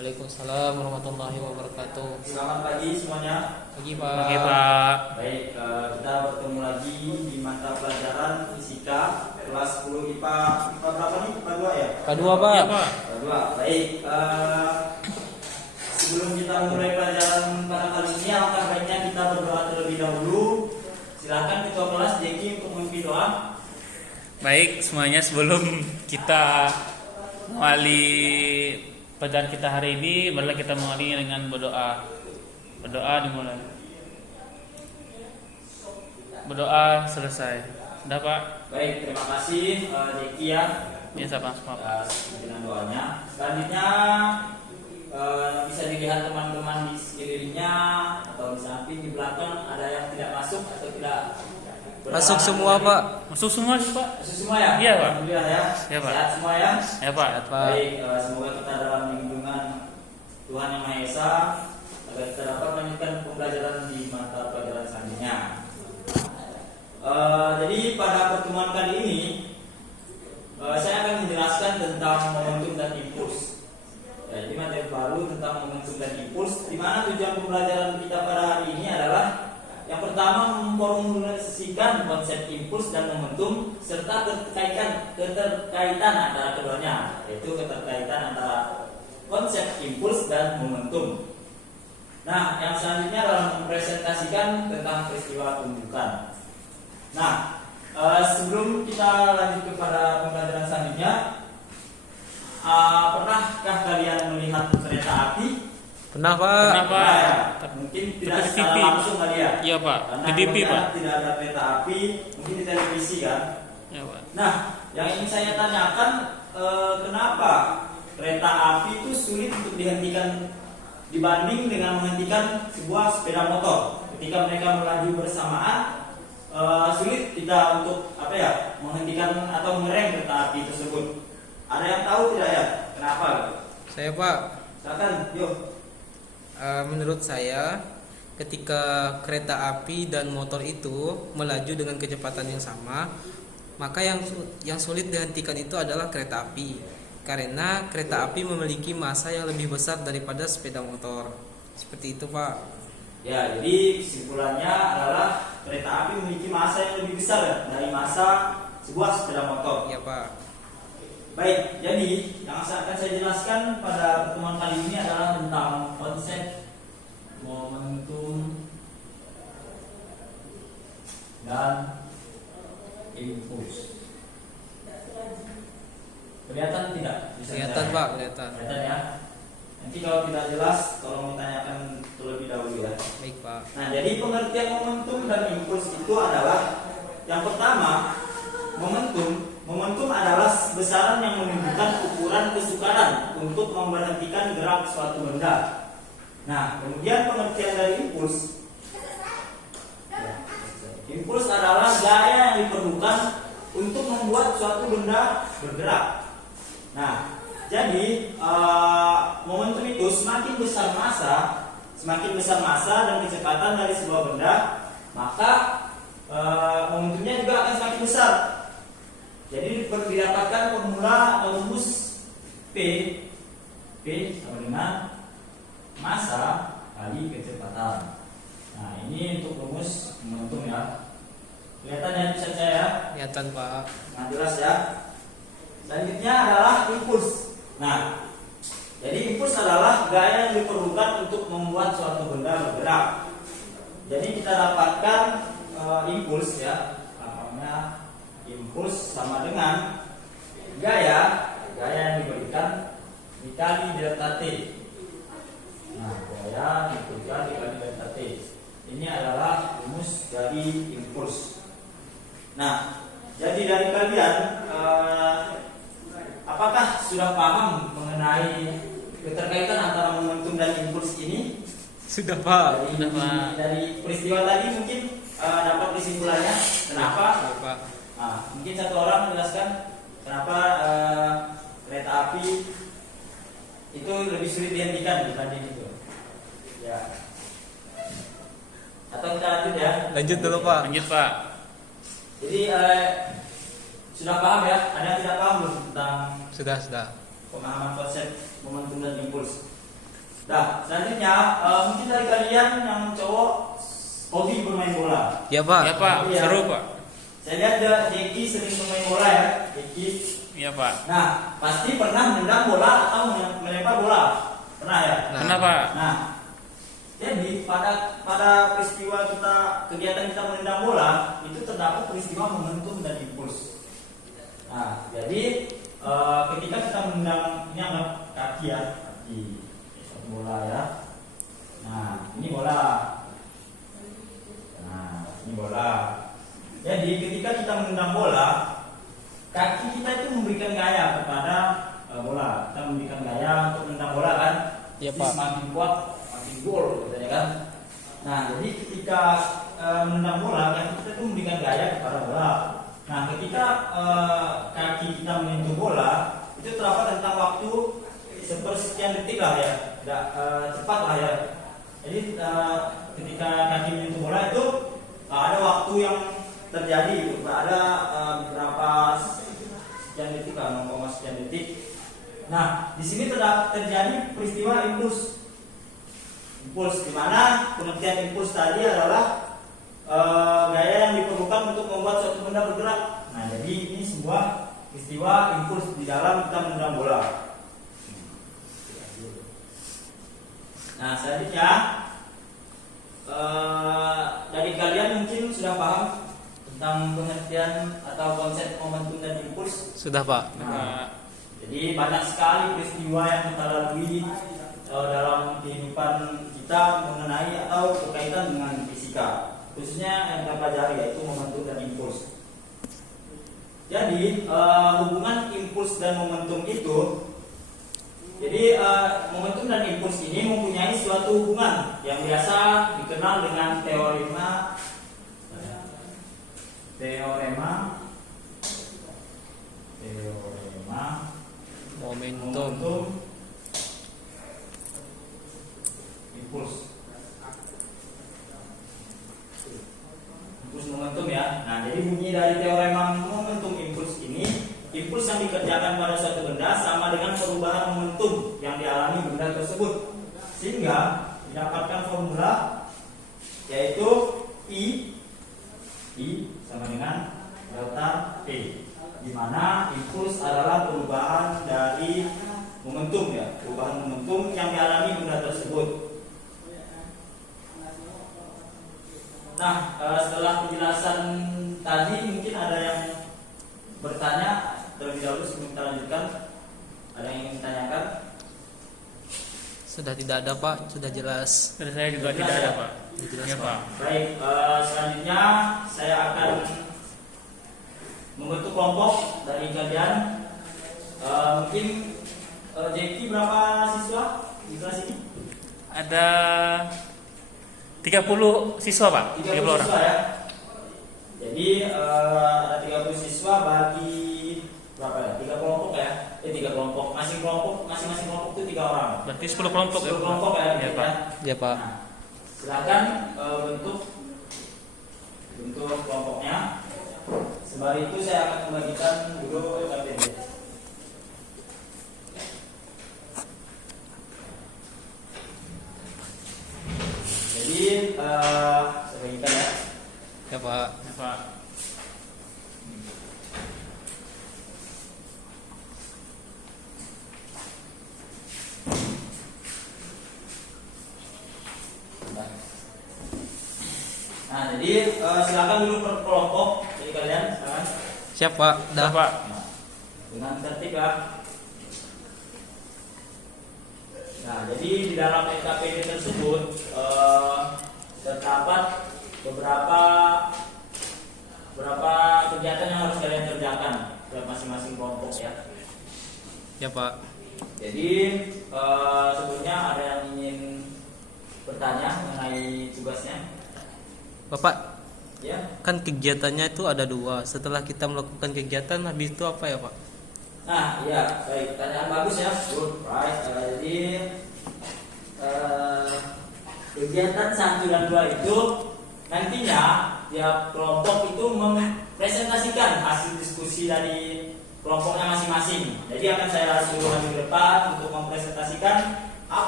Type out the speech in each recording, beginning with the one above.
Waalaikumsalam warahmatullahi wabarakatuh. Selamat pagi semuanya. Pagi Pak. Oke Pak. Baik, kita bertemu lagi di mata pelajaran fisika kelas 10 IPA. IPA berapa nih? IPA 2 ya? Kedua Pak. Iya Pak. IPA 2. Baik, sebelum kita mulai pelajaran pada kali ini, alangkah baiknya kita berdoa terlebih dahulu. Silakan ketua kelas Jeki untuk memimpin doa. Baik semuanya, sebelum kita mengawali pelajaran kita hari ini, marilah kita mengawali dengan berdoa. Berdoa dimulai. Berdoa selesai. Sudah Pak? Baik, terima kasih Jeki ya. Biasa Pak. Dengan doanya. Selanjutnya bisa dilihat teman-teman di sekelilingnya atau di samping, di belakang ada yang tidak masuk atau tidak Masuk semua Pak. Masuk semua sih Pak. Masuk semua ya? Iya, Pak. Alhamdulillah ya. Iya, Pak. Sehat semua ya? Ya Pak. Sehat, Pak. Baik, semoga kita dalam lindungan Tuhan Yang Maha Esa agar kita dapat melanjutkan pembelajaran di mata pelajaran selanjutnya. Jadi pada pertemuan kali ini saya akan menjelaskan tentang momentum dan impuls. Ya, jadi materi baru tentang momentum dan impuls, di mana tujuan pembelajaran kita pada hari ini adalah yang pertama memformulasikan konsep impuls dan momentum serta keterkaitan antara keduanya, yaitu keterkaitan antara konsep impuls dan momentum. Nah, yang selanjutnya adalah mempresentasikan tentang peristiwa tunjukkan. Nah, sebelum kita lanjut kepada pembelajaran selanjutnya, pernahkah kalian melihat kereta api? Pernah Pak. Pernah, Pak. Nah, ya, mungkin tidak Seperti secara TV. langsung kali ya. Iya Pak. Karena Di TV Pak. tidak ada kereta api, mungkin di televisi kan. Ya Pak. Nah, yang ingin saya tanyakan, kenapa kereta api itu sulit untuk dihentikan dibanding dengan menghentikan sebuah sepeda motor? Ketika mereka melaju bersamaan, sulit kita untuk menghentikan atau mengerem kereta api tersebut. Ada yang tahu tidak ya? Kenapa? Saya Pak. Silakan, yuk. Menurut saya, ketika kereta api dan motor itu melaju dengan kecepatan yang sama, maka yang sulit dihentikan itu adalah kereta api. Karena kereta api memiliki massa yang lebih besar daripada sepeda motor. Seperti itu Pak. Ya, jadi kesimpulannya adalah kereta api memiliki massa yang lebih besar ya, dari massa sebuah sepeda motor. Ya Pak. Baik, jadi yang akan saya jelaskan pada pertemuan kali ini adalah tentang konsep momentum dan impuls. Kelihatan tidak? Kelihatan Pak, kelihatan. Kelihatan ya. Nanti kalau tidak jelas, tolong ditanyakan terlebih dahulu ya. Baik Pak. Nah, jadi pengertian momentum dan impuls itu adalah yang pertama, Momentum adalah besaran yang menunjukkan ukuran kesukaran untuk memberhentikan gerak suatu benda. Nah, kemudian pengertian dari impuls. Impuls adalah gaya yang diperlukan untuk membuat suatu benda bergerak. Nah, jadi momentum itu semakin besar massa dan kecepatan dari sebuah benda, maka momentumnya juga akan semakin besar. Jadi didapatkan formula atau rumus P sama dengan massa kali kecepatan. Nah, ini untuk rumus momentum ya. Kelihatan ya bisa saya? Kelihatan Pak. Nah, jelas ya. Selanjutnya adalah impuls. Nah, jadi impuls adalah gaya yang diperlukan untuk membuat suatu benda bergerak. Jadi kita dapatkan impuls ya. Namanya impuls sama dengan gaya yang diberikan dikali delta T. Nah, gaya diberikan dikali delta T. Ini adalah rumus dari impuls. Nah, jadi dari kalian apakah sudah paham mengenai keterkaitan antara momentum dan impuls ini? Sudah Pak. Dari peristiwa tadi mungkin dapat kesimpulannya. Kenapa? Sudah Pak. Nah, mungkin satu orang menjelaskan kenapa kereta api itu lebih sulit dihentikan dibanding itu. Ya. Atau kita lanjut ya? Lanjut dulu Pak. Lanjut Pak. Jadi sudah paham ya? Ada yang tidak paham belum tentang Sudah. pemahaman konsep momentum dan impuls? Nah, selanjutnya mungkin dari kalian yang cowok hobi bermain bola. Ya Pak. Ya Pak, Iya. seru Pak. Saya lihat Jeki sering bermain bola ya, Jeki. Iya Pak. Nah, pasti pernah menendang bola atau melempar bola. Pernah ya? Nah. Kenapa? Nah, jadi pada peristiwa kegiatan kita menendang bola itu terdapat peristiwa momentum dan impuls. Nah, jadi ketika kita menendang, ini anggap kaki ya, kaki bola ya. Nah, ini bola. Nah, ini bola. Jadi ketika kita menendang bola, kaki kita itu memberikan gaya kepada bola. Kita memberikan gaya untuk menendang bola kan. Iya, Jadi Pak. semakin kuat, semakin gol katanya kan. Nah, jadi ketika menendang bola, kaki kita itu memberikan gaya kepada bola. Nah, ketika kaki kita menyentuh bola, itu terdapat tentang waktu sepersekian detik lah ya, tidak cepat lah ya. Jadi ketika kaki menyentuh bola itu ada waktu yang terjadi, ada beberapa sekian detik lah, 0, sekian detik. Nah, di sini terjadi peristiwa impuls, di mana pengertian impuls tadi adalah gaya yang diperlukan untuk membuat suatu benda bergerak. Nah, jadi ini sebuah peristiwa impuls di dalam kita menendang bola. Nah, selanjutnya dari kalian mungkin sudah paham tentang pengertian atau konsep momentum dan impuls. Sudah Pak. Nah, jadi banyak sekali peristiwa yang kita lalui dalam kehidupan kita mengenai atau berkaitan dengan fisika, khususnya yang kita pelajari yaitu momentum dan impuls. Jadi hubungan impuls dan momentum itu, jadi momentum dan impuls ini mempunyai suatu hubungan yang biasa dikenal dengan teorema Momentum. Impuls momentum ya. Nah, jadi bunyi dari teorema momentum impuls ini, impuls yang dikerjakan pada suatu benda sama dengan perubahan momentum yang dialami benda tersebut, sehingga didapatkan formula yaitu I sama dengan delta T, di mana impuls adalah perubahan dari momentum ya, perubahan momentum yang dialami benda tersebut. Nah, setelah penjelasan tadi mungkin ada yang bertanya terlebih dahulu sebelum kita lanjutkan. Ada yang ingin ditanyakan? Sudah tidak ada Pak, sudah jelas. Dari saya juga Jelas tidak ya? ada Pak. Jelas, Ya Pak. Pak. Baik, selanjutnya saya akan membentuk kelompok dari kalian. Mungkin Jeki berapa siswa di kelas ini? Ada 30 siswa Pak. 30 30 orang. siswa ya. Jadi ada 30 siswa bagi berapa ya? 3 kelompok ya? 3 kelompok. Masing-masing kelompok itu 3 orang. Berarti 10 kelompok 10 kelompok ya, Ya Pak. Ya Pak. Nah, silakan bentuk kelompoknya. Sembari itu saya akan membagikan dulu KTP. Jadi saya bagikan ya. Ya Pak. Ya Pak. Nah, jadi silakan dulu per kelompok dari kalian, silakan. Siap Pak. Ya Dah. Pak. Nah, dengan tertib ya. Nah, jadi di dalam SKPD tersebut terdapat beberapa kegiatan yang harus kalian kerjakan ke masing-masing kelompok ya. Ya Pak. Jadi sebelumnya ada yang ingin bertanya mengenai tugasnya? Bapak, Ya. kan kegiatannya itu ada 2. Setelah kita melakukan kegiatan, habis itu apa ya Pak? Nah, iya, baik, pertanyaan bagus ya. Good, right. Jadi kegiatan 1 dan 2 itu nantinya tiap kelompok itu mempresentasikan hasil diskusi dari kelompoknya masing-masing. Jadi akan saya suruh maju ke depan untuk mempresentasikan apa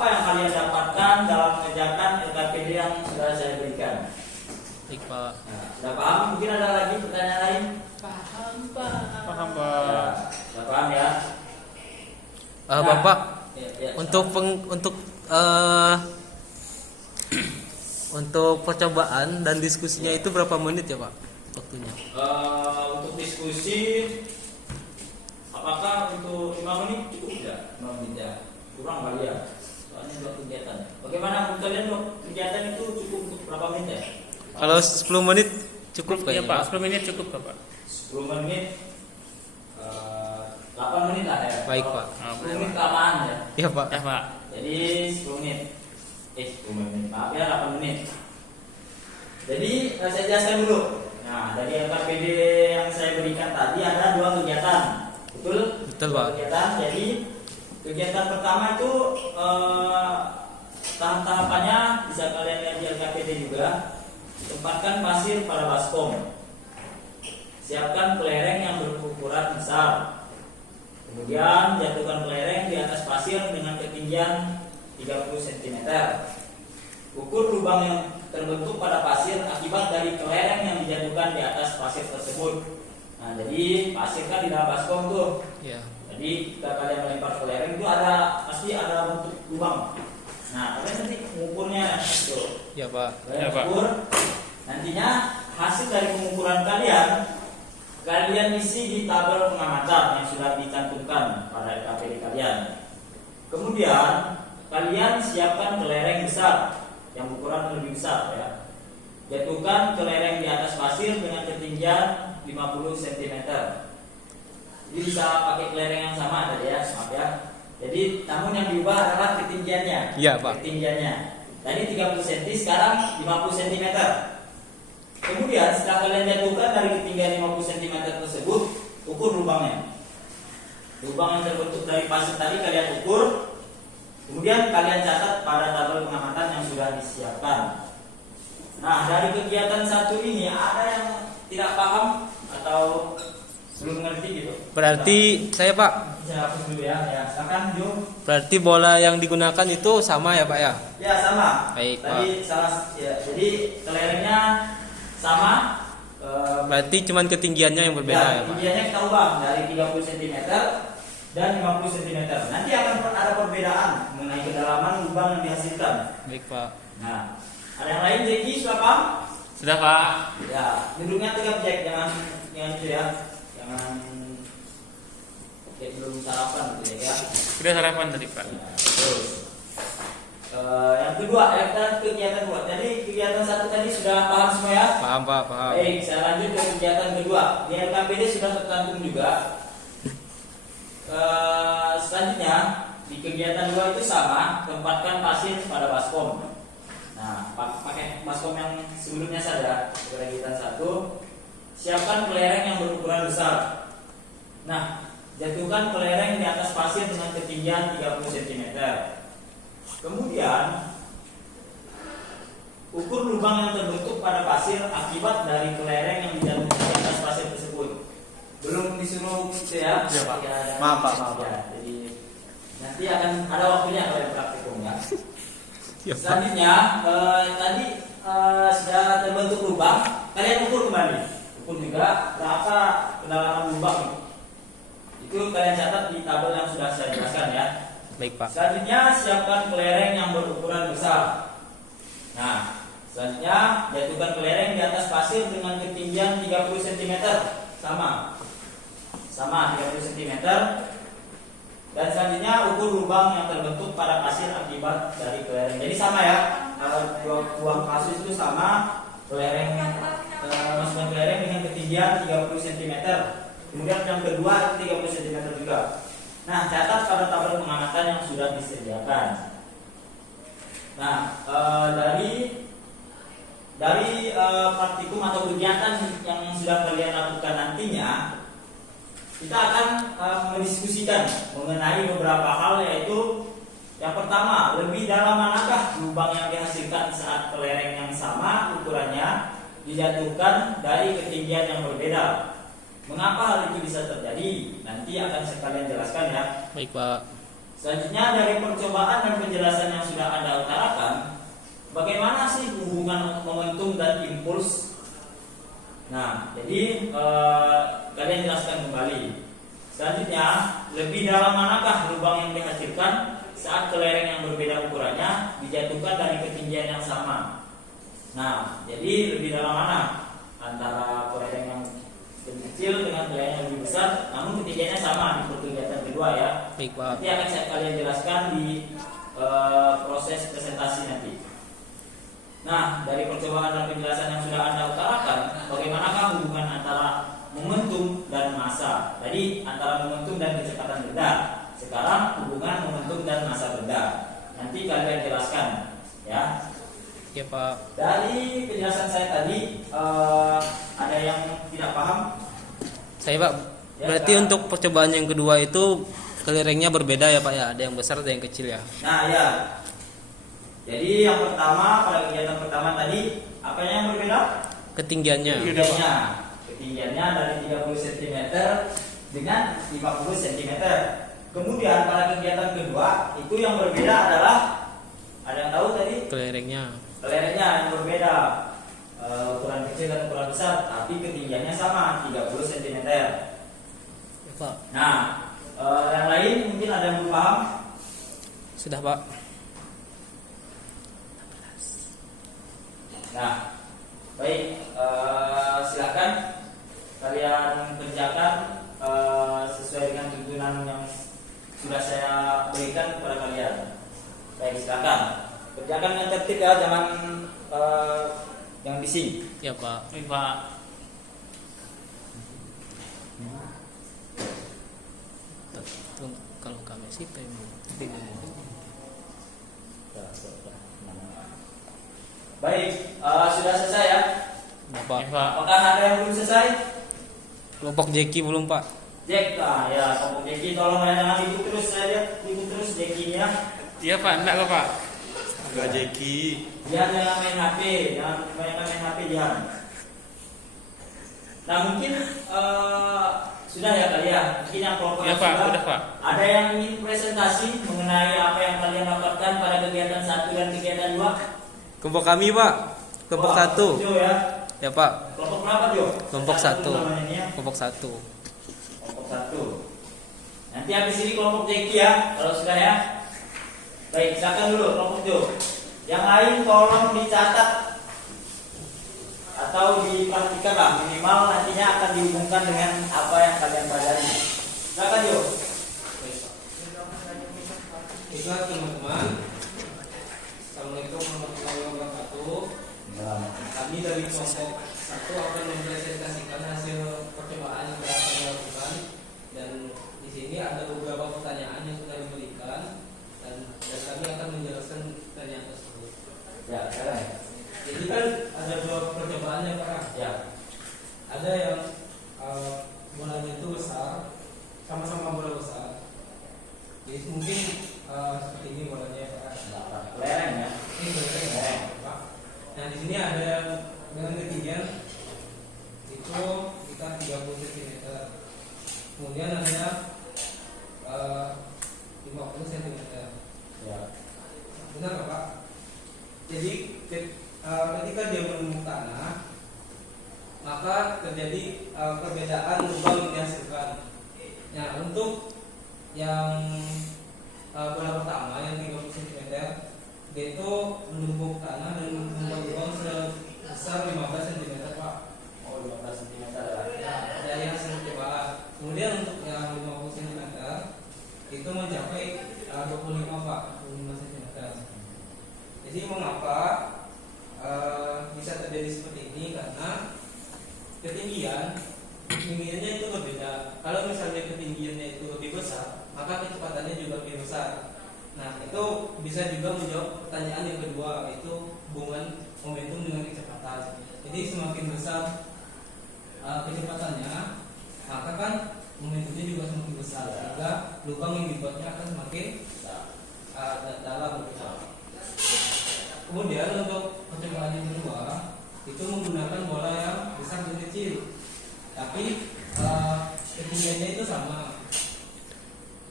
apa yang kalian dapatkan dalam mengerjakan LKPD yang sudah saya berikan? Baik Pak. Nah, sudah paham? Mungkin ada lagi pertanyaan lain? Paham Ya, Pak. sudah paham ya? Bapak, Ya, untuk percobaan dan diskusinya itu berapa menit ya Pak waktunya? Untuk diskusi, apakah untuk 5 menit cukup tidak? 5 menit ya, kurang kali ya. Soalnya dua kegiatan. Bagaimana menurut kalian dok? Kegiatan itu cukup untuk berapa menit ya? Kalau 10 menit cukup Ya kayaknya Pak, 10 menit cukup Pak. 10 menit, 8 menit lah ya. Baik, Kalau Pak. 10 menit kelamaan ya. Iya Pak. Ya Pak. Jadi 10 menit. 10 menit. Maaf ya, 8 menit. Jadi saya jelaskan dulu. Nah, dari LKPD yang saya berikan tadi ada 2 kegiatan. Betul? Betul, Dua Pak. Kegiatan. Jadi kegiatan pertama itu tahap-tahapannya bisa kalian lihat di LKPD juga. Tempatkan pasir pada baskom. Siapkan kelereng yang berukuran besar. Kemudian jatuhkan kelereng di atas pasir dengan ketinggian 30 cm. Ukur lubang yang terbentuk pada pasir akibat dari kelereng yang dijatuhkan di atas pasir tersebut. Nah, jadi pasir kan di dalam baskom tuh. Iya. Jadi jika kalian melempar kelereng itu pasti ada bentuk lubang. Nah, kalian nanti mengukurnya tuh. Iya Pak. Kalian Ya, Pak. ukur. Nantinya hasil dari pengukuran kalian isi di tabel pengamatan yang sudah dicantumkan pada LKPD kalian. Kemudian kalian siapkan kelereng besar yang ukuran lebih besar ya. Jatuhkan kelereng di atas pasir dengan ketinggian 50 cm. Jadi bisa pakai kelereng yang sama tadi ya, maaf ya. Jadi namun yang diubah adalah ketinggiannya. Iya, Pak. Ketinggiannya. Tadi 30 cm, sekarang 50 cm. Kemudian setelah kalian jatuhkan dari ketinggian 50 cm tersebut, ukur lubangnya. Lubang yang terbentuk dari pasir tadi kalian ukur. Kemudian kalian catat pada tabel pengamatan yang sudah disiapkan. Nah, dari kegiatan satu ini ada yang tidak paham atau belum mengerti gitu? Berarti saya Pak, Saya hapus dulu ya. Ya, silakan Jo. berarti bola yang digunakan itu sama ya Pak ya? Ya, sama. Baik, Tadi salah ya. Jadi kelerengnya sama. Berarti cuman ketinggiannya yang berbeda ya Pak? Ketinggiannya kita ubah dari 30 cm dan 50 cm. Nanti akan ada perbedaan mengenai kedalaman lubang yang dihasilkan. Baik Pak. Nah, ada yang lain Jeki sudah paham? Sudah Pak. Ya, duduknya tegap Jack, jangan itu ya. Jangan kayak belum sarapan gitu ya. Sudah sarapan tadi Pak. Ya, terus. Yang kedua, kegiatan kedua. Jadi kegiatan satu tadi sudah paham semua ya? Paham Pak, paham. Baik, saya lanjut ke kegiatan kedua. Di LKPD sudah tercantum juga. Selanjutnya di kegiatan 2 itu sama, tempatkan pasir pada baskom. Nah, pakai baskom yang sebelumnya saja. Kegiatan 1, siapkan kelereng yang berukuran besar. Nah, jatuhkan kelereng di atas pasir dengan ketinggian 30 cm. Kemudian ukur lubang yang terbentuk pada pasir akibat dari kelereng yang dijatuhkan di atas pasir tersebut. Belum disuruh gitu ya? Iya, Pak. Ya, Maaf, Pak. Ya, jadi nanti akan ada waktunya kalian praktikum ya. Iya, Pak. Selanjutnya tadi sudah terbentuk lubang, kalian ukur kembali. Ukur juga berapa kedalaman lubang itu kalian catat di tabel yang sudah saya jelaskan ya. Baik Pak. Selanjutnya siapkan kelereng yang berukuran besar. Nah, selanjutnya jatuhkan kelereng di atas pasir dengan ketinggian 30 cm. Sama 30 cm. Dan selanjutnya ukur lubang yang terbentuk pada pasir akibat dari kelereng. Jadi sama ya. Kalau dua kasus itu sama, kelereng masukkan kelereng dengan ketinggian 30 cm. Kemudian yang kedua 30 cm juga. Nah, catat pada tabel pengamatan yang sudah disediakan. Nah, dari praktikum atau kegiatan yang sudah kalian lakukan nantinya, kita akan mendiskusikan mengenai beberapa hal, yaitu yang pertama, lebih dalam manakah lubang yang dihasilkan saat kelereng yang sama ukurannya dijatuhkan dari ketinggian yang berbeda. Mengapa hal itu bisa terjadi? Nanti akan sekalian jelaskan ya. Baik Pak. Selanjutnya dari percobaan dan penjelasan yang sudah Anda utarakan, bagaimana sih hubungan momentum dan impuls? Nah, jadi kalian jelaskan kembali. Selanjutnya, lebih dalam manakah lubang yang dihasilkan saat kelereng yang berbeda ukurannya dijatuhkan dari ketinggian yang sama? Nah, jadi lebih dalam mana antara kelereng yang lebih kecil dengan kelereng yang lebih besar, namun ketinggiannya sama di kegiatan kedua ya. Baik Pak. Nanti akan saya kalian jelaskan di proses presentasi nanti. Nah, dari percobaan dan penjelasan yang sudah Anda utarakan, bagaimanakah hubungan antara momentum dan massa? Tadi antara momentum dan kecepatan benda. Sekarang hubungan momentum dan massa benda. Nanti kalian jelaskan, ya. Ya Pak. Dari penjelasan saya tadi, ada yang tidak paham? Saya Pak. Ya, Berarti sekarang. untuk percobaan yang kedua itu kelerengnya berbeda ya Pak ya. Ada yang besar, ada yang kecil ya. Nah, ya. Jadi yang pertama, pada kegiatan pertama tadi, apa yang berbeda? Ketinggiannya. Ketinggiannya dari 30 cm dengan 50 cm. Kemudian pada kegiatan kedua, itu yang berbeda adalah, ada yang tahu tadi? Kelerengnya. Kelerengnya yang berbeda, ukuran kecil dan ukuran besar, tapi ketinggiannya sama, 30 cm. Ya Pak. Nah, yang lain mungkin ada yang belum paham? Sudah Pak. Nah, baik, silakan kalian kerjakan sesuai dengan tuntunan yang sudah saya berikan kepada kalian. Baik, silakan kerjakan dengan tertib ya, jangan yang bising. Ya Pak. Baik Pak. Kalau kami sih pengen. Baik, sudah selesai ya? Ya Pak. Baik Pak. Apakah ada yang belum selesai? Kelompok Jeki belum Pak. Jack, ya, kelompok Jeki tolong ya, jangan ikut terus, saya lihat ikut terus Jekinya. Iya Pak, enggak kok Pak. Enggak Jeki. Jangan main HP, jangan kebanyakan main HP, jangan. Nah, mungkin sudah ya kalian. Mungkin yang kelompok Iya yang Pak, sudah, udah Pak. ada yang ingin presentasi mengenai apa yang kalian dapatkan pada kegiatan 1 dan kegiatan 2? Kelompok kami Pak. Kelompok Wah, 1. Jo ya. Ya Pak. Kelompok berapa Jo? Kelompok 1. namanya ini ya. Kelompok 1. Kelompok 1. Nanti habis ini kelompok Jeki ya, kalau sudah ya. Baik, silakan dulu kelompok Jo. Yang lain tolong dicatat atau diperhatikan lah, minimal nantinya akan dihubungkan dengan apa yang kalian pelajari. Silakan Jo. Baiklah teman-teman. Assalamualaikum warahmatullahi wabarakatuh. Kami dari kelompok 1 akan mempresentasikan hasil percobaan yang telah kami lakukan, dan di sini ada beberapa pertanyaan yang sudah diberikan, dan kami akan menjelaskan pertanyaan tersebut. Ya, sekarang. Jadi kan ada dua percobaan ya Pak. Ya. Ada yang bolanya itu besar, sama-sama bola besar. Jadi mungkin seperti ini bolanya ya Pak. Lereng ya. Ini bolanya Pak. Nah di sini ada yang dengan ketinggian itu sekitar 30 cm. Kemudian ada 50 cm. Ya. Benar nggak, Pak? Jadi ketika dia menemukan tanah, maka terjadi perbedaan lubang yang dihasilkan. Nah, untuk yang bola pertama yang 30 cm, dia itu menumbuk tanah dan membuat lubang sebesar 15 cm, Pak. Oh, 15 cm ya. Nah, dari hasil percobaan. Kemudian untuk yang 50 cm itu mencapai 25, Pak, 25 cm. Jadi mengapa bisa terjadi seperti ini? Karena ketinggiannya itu berbeda. Kalau misalnya ketinggiannya itu lebih besar, maka kecepatannya juga lebih besar. Nah, itu bisa juga menjawab pertanyaan yang kedua, yaitu hubungan momentum dengan kecepatan. Jadi semakin besar kecepatannya, maka kan momentumnya juga semakin besar, sehingga lubang yang dibuatnya akan semakin dalam. Kemudian untuk percobaan yang kedua itu menggunakan bola yang besar dan kecil, tapi ketinggiannya itu sama.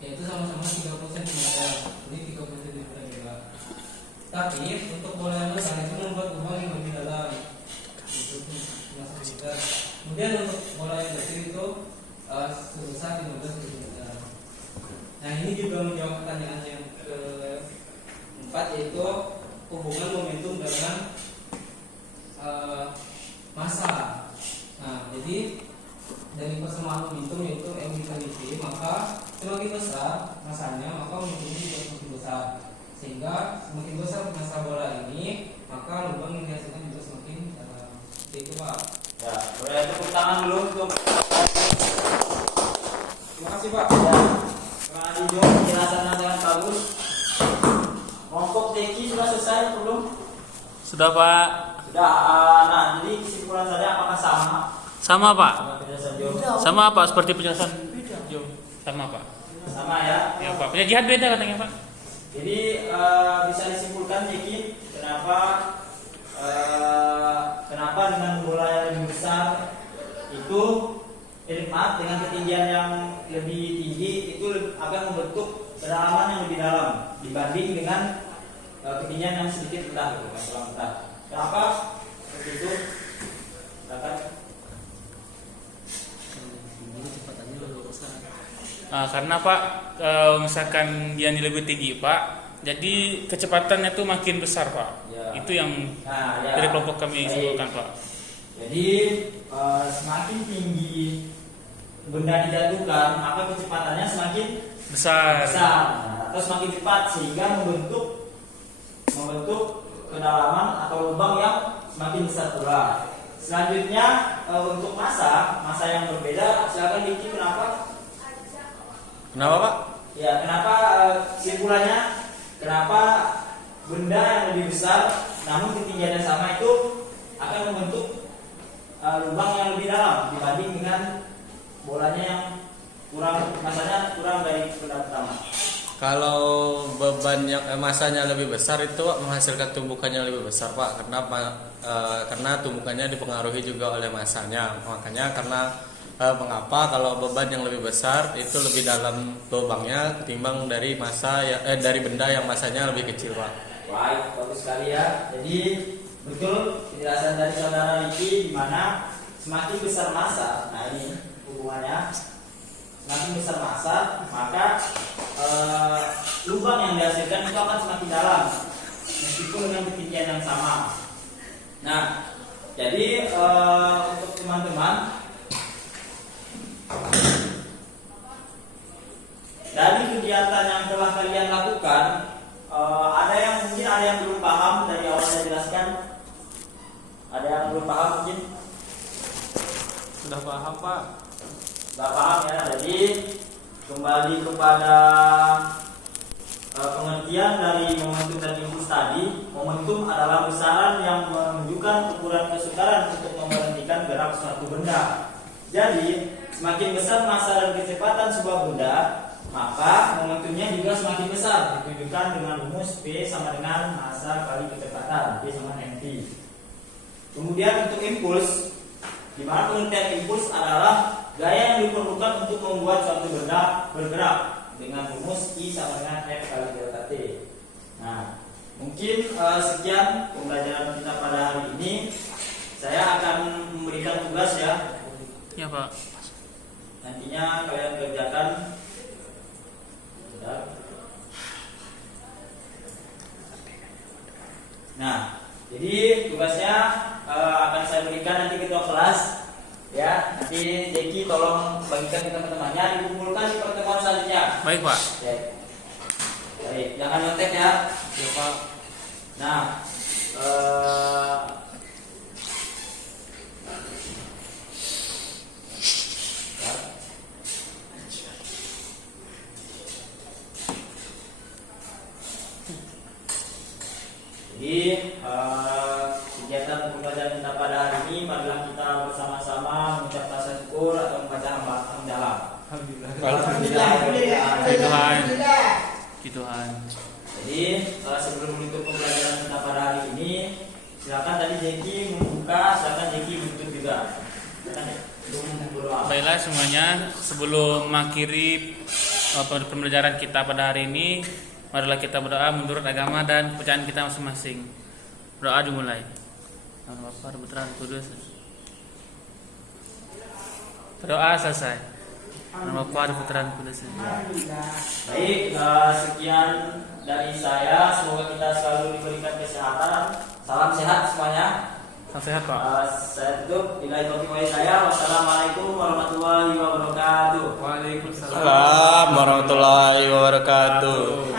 yaitu sama-sama 30 cm. Ini 30 cm juga. Tapi untuk bola yang besar itu membuat lubang yang lebih dalam. Itu masuk meter. Kemudian untuk bola yang kecil itu sebesar 15 cm. Nah, ini juga menjawab pertanyaan yang keempat, yaitu hubungan momentum dengan massa. Nah, jadi dari persamaan momentum yaitu M dikali V, maka semakin besar masanya maka momentumnya juga semakin besar, sehingga semakin besar massa bola ini maka lubang yang dihasilkan juga semakin dalam. Itu Pak. Ya, boleh tepuk tangan dulu untuk. Terima kasih Pak. Ya, terima kasih Jo, penjelasannya sangat bagus. Kelompok Teki sudah selesai atau belum? Sudah Pak. Sudah. Nah, jadi kesimpulan saya apakah sama? Sama Pak. Sama penjelasan Jo? Sama Pak, seperti penjelasan Jo. Sama Pak. Sama ya. Ya Pak, punya jihad beda katanya Pak. Jadi bisa disimpulkan Teki, kenapa dengan bola yang lebih besar itu dengan ketinggian yang lebih tinggi itu akan membentuk kedalaman yang lebih dalam dibanding dengan ketinggian yang sedikit rendah gitu, yang kurang rendah. Kenapa seperti itu? Silakan. Kecepatannya lebih besar. Karena Pak, misalkan dia lebih tinggi Pak, jadi kecepatannya tuh makin besar Pak. Ya. Itu yang Ya. dari kelompok kami Baik. simpulkan Pak. Jadi semakin tinggi benda dijatuhkan, maka kecepatannya semakin Besar. nah, atau semakin cepat sehingga membentuk kedalaman atau lubang yang semakin besar pula. Selanjutnya untuk massa yang berbeda, silakan Diki, kenapa? Kenapa Pak? Ya, kenapa simpulannya? Kenapa benda yang lebih besar namun ketinggiannya sama itu akan membentuk lubang yang lebih dalam dibanding dengan bolanya yang masanya kurang dari benda pertama. Kalau beban yang masanya lebih besar itu Pak, menghasilkan tumbukannya lebih besar Pak, karena tumbukannya dipengaruhi juga oleh masanya. Makanya mengapa kalau beban yang lebih besar itu lebih dalam lubangnya ketimbang dari dari benda yang masanya lebih kecil Pak. Baik, bagus sekali ya. Jadi betul penjelasan dari saudara Riki, di mana semakin besar massa, nah ini hubungannya, semakin besar massa maka lubang yang dihasilkan itu akan semakin dalam meskipun dengan ketinggian yang sama. Nah, jadi untuk teman-teman, dari kegiatan yang telah kalian lakukan, ada yang belum paham dari awal saya jelaskan. Ada yang belum paham mungkin? Sudah paham Pak? Sudah paham ya. Jadi kembali kepada pengertian dari momentum dan impuls tadi. Momentum adalah besaran yang menunjukkan ukuran kesukaran untuk memberhentikan gerak suatu benda. Jadi semakin besar massa dan kecepatan sebuah benda, maka momentumnya juga semakin besar, ditunjukkan dengan rumus P sama dengan massa kali kecepatan, P sama mv. Kemudian untuk impuls, di mana pengertian impuls adalah gaya yang diperlukan untuk membuat suatu benda bergerak dengan rumus I sama dengan F kali delta T. Nah, mungkin sekian pembelajaran kita pada hari ini. Saya akan memberikan tugas ya. Ya Pak. Nantinya kalian kerjakan. Nah, jadi tugasnya akan saya berikan nanti ketua kelas, ya. Nanti Jeki tolong bagikan ke teman-temannya, dikumpulkan di pertemuan selanjutnya. Baik Pak. Ya. Baik, jangan nyontek ya. Ya Pak. Nah, jadi kegiatan pembelajaran kita pada hari ini, marilah kita bersama-sama mengucap rasa syukur atau membaca hamdalah. Alhamdulillah. Puji Tuhan. Puji Tuhan. Jadi sebelum menutup pembelajaran kita pada hari ini, silakan tadi Jeki membuka, silakan Jeki menutup juga. Silakan ya. Berdoa. Baiklah semuanya, sebelum mengakhiri pembelajaran kita pada hari ini. Marilah kita berdoa menurut agama dan kepercayaan kita masing-masing. Doa dimulai. Nama Bapa dan Putra dan Kudus. Doa selesai. Nama Bapa dan Putra dan Kudus. Baik, sekian dari saya. Semoga kita selalu diberikan kesehatan. Salam sehat semuanya. Salam sehat, Pak. Saya tutup. Bila itu saya. Wassalamualaikum warahmatullahi wabarakatuh. Waalaikumsalam. Assalamualaikum warahmatullahi wabarakatuh.